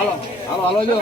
હાલો હાલો હાલો જો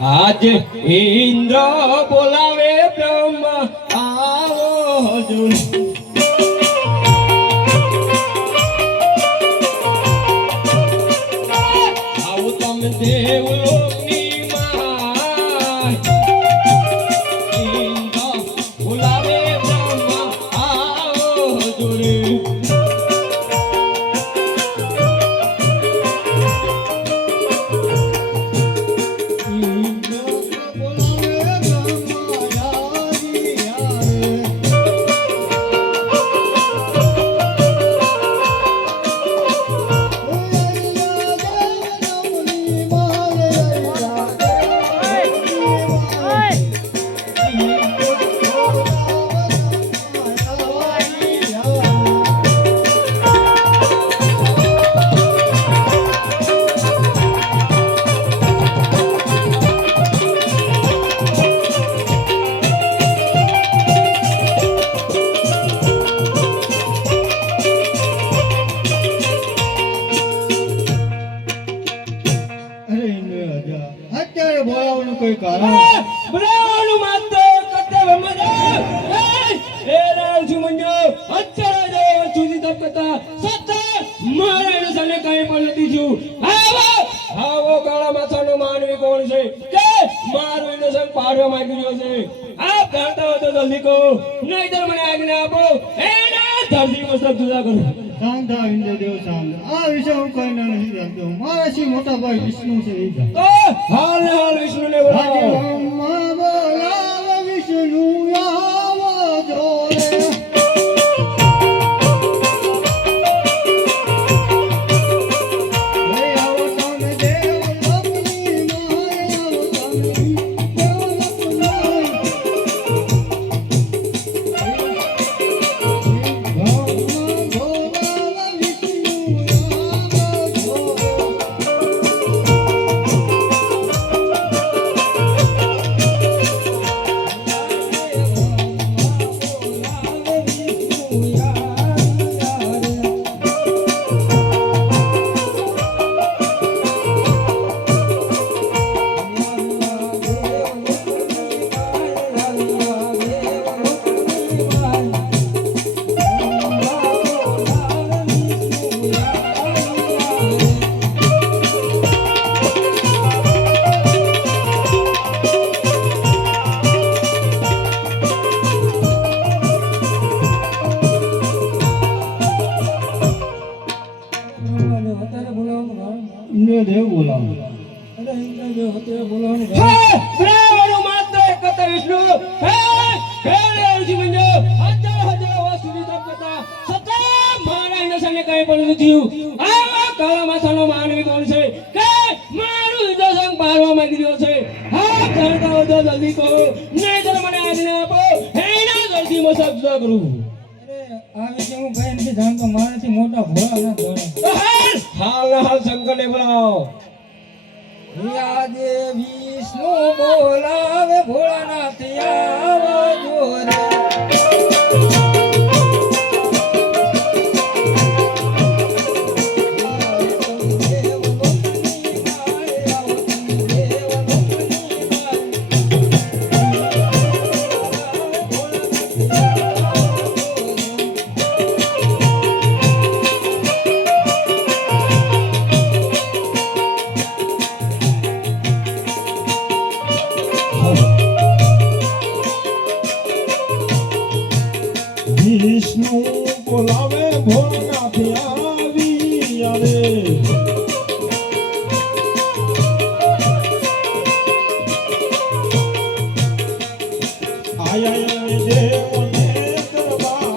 आज इंद्र बोलावे ब्रह्मा आओ अर्जुन आओ तुम देवलोकनी माय इंद्र बोलावे ब्रह्मा आओ अर्जुन बोलावे ब्रह्मा यारी જલ્દી કહો નહીતર મને આજ્ઞા આપો એના ધરતી મસ્તક જુદા કરું શાંત થા ઇન્દ્રદેવ શાંત. આ વિશે હું કઈ નથી જાણતો. મારાથી મોટા ભાઈ વિષ્ણુ છે એ જાણે. તો હાલ ને હાલ વિષ્ણુને બોલાવો બ્રહ્મા બોલાવે વિષ્ણુ આવો જોરે. હે આવો તમે દેવ લોકની માય, આવો તમે દેવ લોકની માય. બ્રહ્મા બોલાવે વિષ્ણુ આવો જોરે. ઇન્દ્રદેવ બોલાવો. હે બ્રાહ્મણો માત્ર એક જ વિષ્ણુ હે ભેળે ઋષિ મંજો હજાર વર્ષ સુધી તપ કરતા છતાં મારા એના સામે કઈ પણ નથી થયું. આવા કાળા માથાનો માનવી કોણ છે કે મારું હિન્દુસંગ પારવા માંગી રહ્યો છે? હા કરતા તો જલ્દી કહો નહીતર મને આજ્ઞા આપો એના ધરતી મસ્તક જુદા કરું. આ વિશે હું કઈ નથી જાણતો. મારાથી મોટા ભોળા ના જોડે. હાલ ને હાલ શંકરને બોલાવો આજે વિષ્ણુ બોલાવે ભોળાનાથ આવો જોરે. વિષ્ણુ બોલાવે ભોળાનાથ આવી આવે. આય આય આય દેવને દરબાર.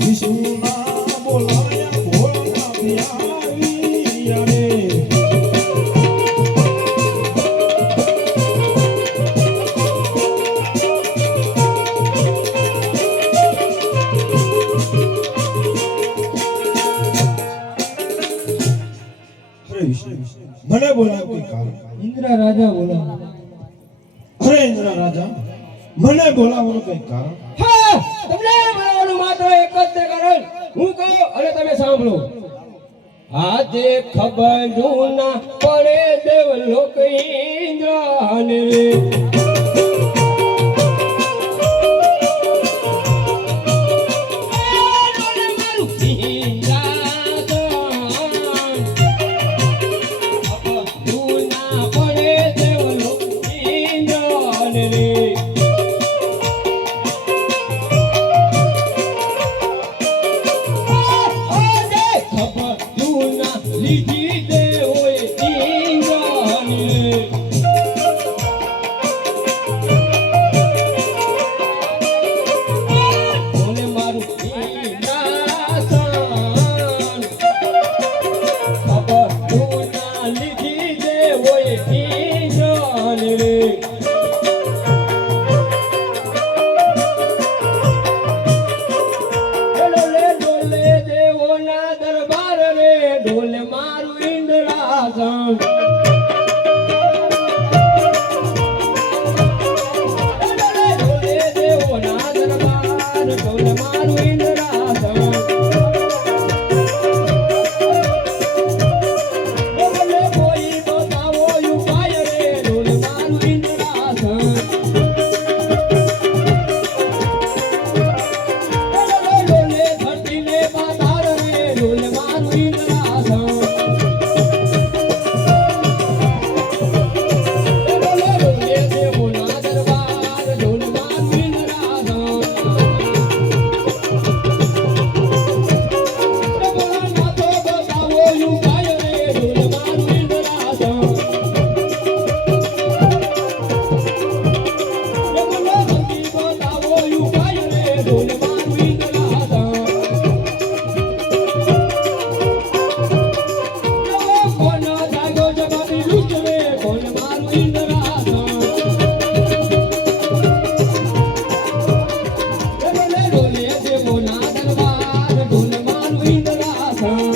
વિષ્ણુના બોલાયા ભોળાનાથ આવી આવે. મને બોલાવો કઈ કારણ? ઇન્દ્ર રાજા બોલાવો. અરે ઇન્દ્ર રાજા, મને બોલાવવાનું કઈ કારણ? હા તમને બોલાવવાનું માત્ર એક જ તે કારણ હું કહું અને તમે સાંભળો. આજે ખબર જૂના પડે દેવ લોક ઇન્દ્રને રે લીધી દે હોય ઇન્દ્રની બોલે મારું ઇન્દ્રાસન ખબર તું લીધી દે હોય ઇન્દ્રની ડોલે દેવોના દરબાર રે ડોલે મારું ઇન્દ્રાસન ડોલે દેવોના દરબાર ડોલે મારું ઇન્દ્રાસન ડોલે કોઈ બતાવો ઉપાય રે ડોલે મારું ઇન્દ્રાસન ઇન્દ્રાસન મને ડોલે દેવો ના દરબાર ઢોલ મારું ઇન્દ્રાસન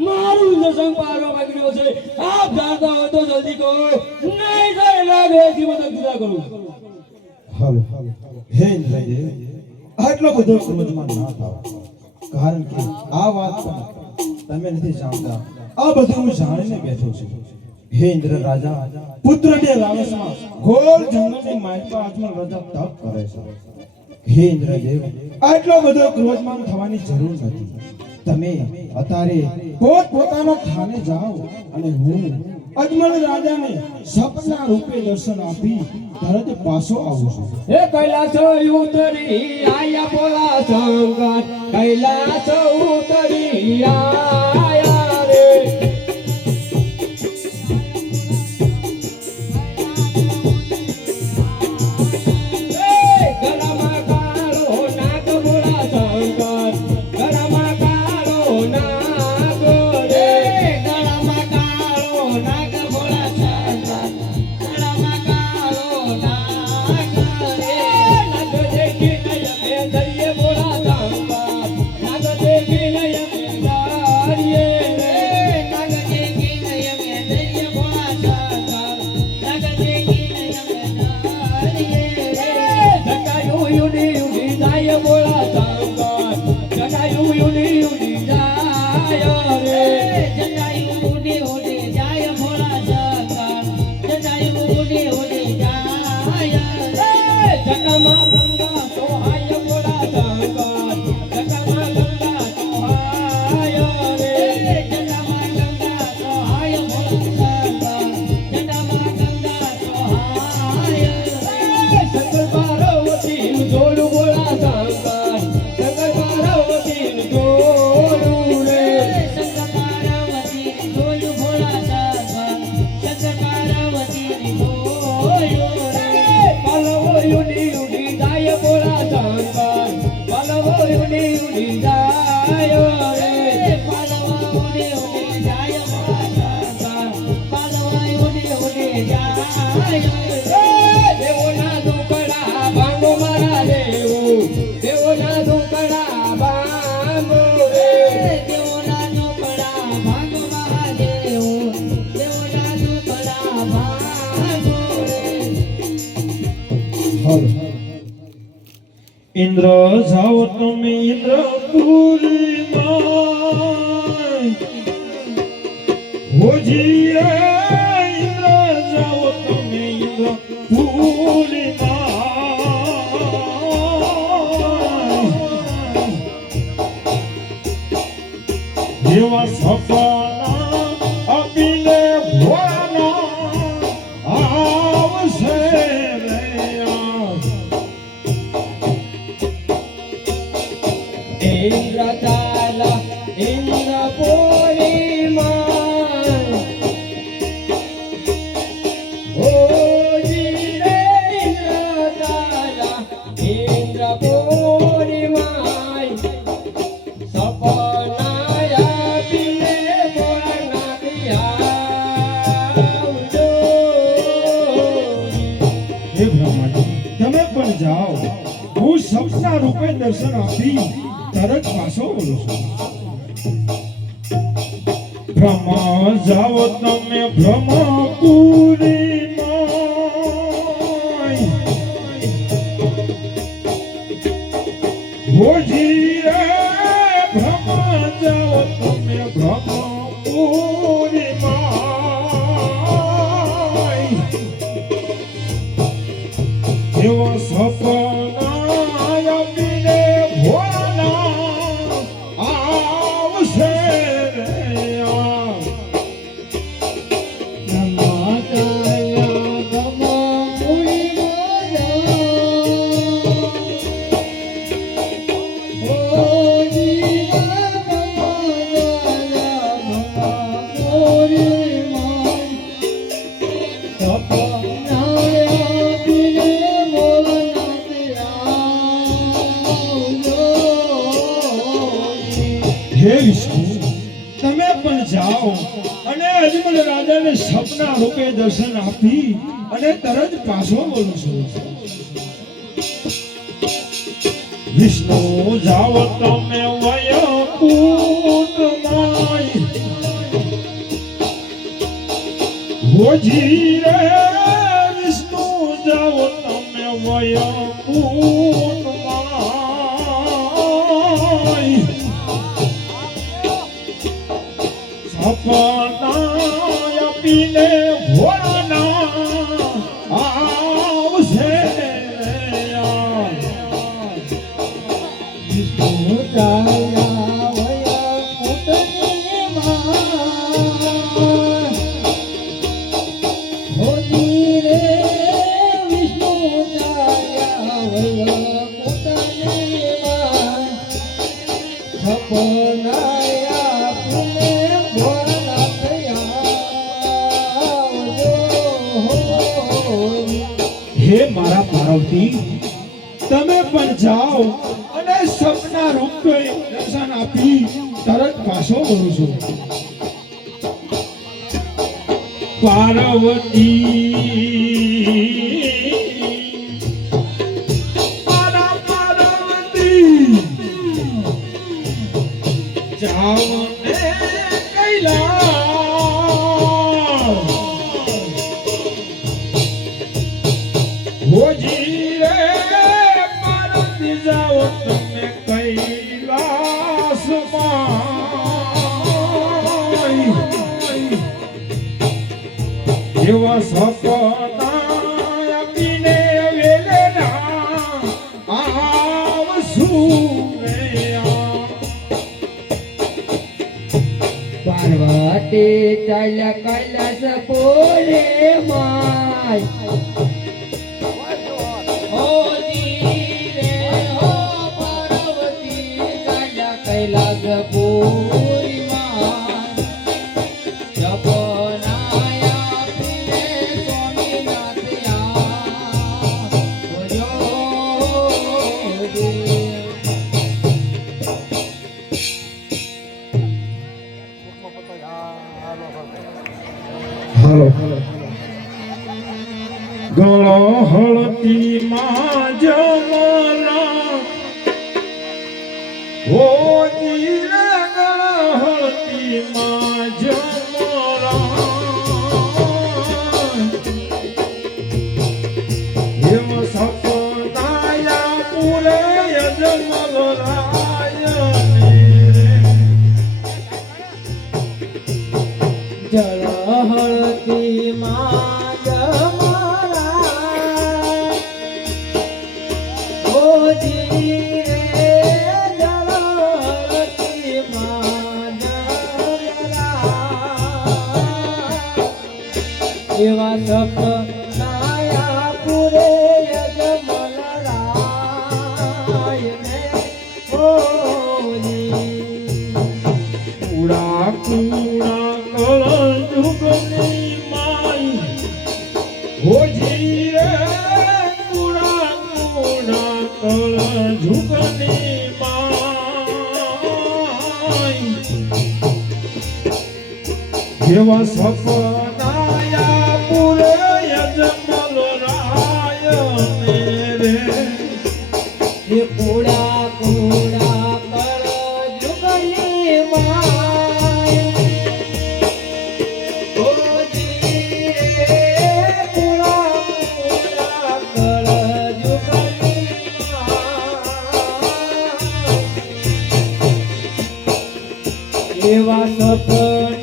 મારું દર્શન પારવા માંગ્યો છે આપ જાણતા હોય તો જલ્દી કહો નહીં તો એ લાગે જીવન જુદા કરું હાલો હે ઇન્દ્રદેવ આટલો બધો ક્રોધમાં ના થાવ કારણ કે આ વાત પણ તમે નથી જાણતા આ બધું હું જાણીને બેઠો છું હે ઇન્દ્ર રાજા પુત્રને લાલચમાં ઘોર જંગલની માલપા આજમાં રાજા તપ કરે છે હે ઇન્દ્રદેવ આટલો બધો ક્રોધમાન થવાની જરૂર નથી તમે અત્યારે પોતાનો ખાને જાઓ અને હું અજમલ રાજાને સપના રૂપે દર્શન આપી તરત પાછો આવું છું હે કૈલાસ ઉતરી આયા બોલા શંકર કૈલાસ ઉતરી આયા રે ગળામાં કાળો નાગ બોલા શંકર ગળામાં કાળો નાગ રે ગળામાં કાળો નાગ બોલા શંકર ગળામાં કાળો નાગ રે નાગ દેખી નય મે દરિયે બોલા શંકર નાગ દેખી નય મે દરિયે રે નાગ દેખી નય મે દરિયે બોલા શંકર નાગ દેખી નય મે દરિયે રે જટાયુ યુડી યુડી જાય બોલા શંકર જટાયુ યુડી યુડી જાય રે જટાયુ ઉડી ઉડી જાય બોલા શંકર જટાયુ ઉડી ઉડી જાય રે જટામાં ગંગા સોહાય બોલા શંકર જટામાં ગંગા સોહાય રે જટામાં ગંગા સોહાય બોલા શંકર જટામાં ગંગા સોહાય રે શંકર પાર્વતી જોડું બોલા શંકર શંકર પાર્વતી જોડું રે શંકર પાર્વતી જોડું બોલા શંકર શંકર પાર્વતી જોડું રે પલવો યુડી યુડી જાય બોલા શંકર પલવો યુડી યુડી જાય રે પલવો યુડી યુડી જાય બોલા શંકર પલવો યુડી યુડી જાય રે દેવોના દુકડા ભાંગો મારા દેવું દેવોના દુકડા ભાંગો રે દેવોના દુકડા ભાંગો મારા દેવું દેવોના દુકડા ભાંગો રે હાલો ઇન્દ્ર જાઓ તમે ઇન્દ્રપુરીમાં હોજીએ ઇન્દ્ર જાઓ તમે ઇન્દ્રપુરીમાં એવા સપના આપીને ભોળાના આવશે રે ઇન્દ્ર ચાલા ઇન્દ્રપુરીમાં હોજી રે ઇન્દ્ર ચાલા ઇન્દ્રપુરીમાં સપના આપીને ભોળાના આવજો હે બ્રહ્માજી તમે પણ જાઓ હું સપના રૂપે દર્શન આપી તરત પાછો બોલું છું બ્રહ્મા જાઓ તમે બ્રહ્મપુરીમાં હોજી રે બ્રહ્મા જાઓ તમે બ્રહ્મપુરીમાં એવા સપના આપીને ભોળાના આવશે રે બ્રહ્મા ચાલા અને અજમલ રાજાને સપના રૂપે દર્શન આપી અને તરત પાછો બોલું છું. વિષ્ણુ જાવ તમે વયકુટમાય હોજી રે વિષ્ણુ જાવ તમે વયકુટમાય સપના આપીને ભોળાના આવશે વિષ્ણુ ચાલ્યા વયકુટની માં. હોજી રે વિષ્ણુ ચાલ્યા વયકુટની માં. સપનાયા પુને ભોળાનાથ આવજો. હે મારા પાર્વતી તમે પણ જાઓ અને સપના રૂપે દર્શન આપી તરત પાછો વળું છું. પાર્વતી જાઓ ને કૈલાસ હોજી રે પાર્વતી જાઓ તમે કૈલાસમાં. એવા સપના આપીને વેલેના આવશું રે. પાર્વતી ચાલ્યા કૈલાસ પોરે માય. હોજી રે હો પાર્વતી ચાલ્યા કૈલાસ પોરી માય. સપનાયા પીને સ્વામીનાથ આવજો. હાલો ગળો હળતી માં જમલા હોજી રે ગળો હળતી માં જમલા. એવ સપનાયા પૂરે અજમલ રાયને રે. જળ હળતી માં જમરા. હોજી રે જળ હળતી માં જમરા. એવા સપનાયા પૂરે અજમલ રાયને હોજી. કુડા કુડા કળ જુગની માઈ હોજી રે કુડા કુડા કળ જુગની માઈ. એવા સપનાયા પૂરે અજમલ રાયને રે. એ કુડા કુડા કળ જુગની માય. હોજી રે કુડા કુડા કળ જુગની માય. એવા સપના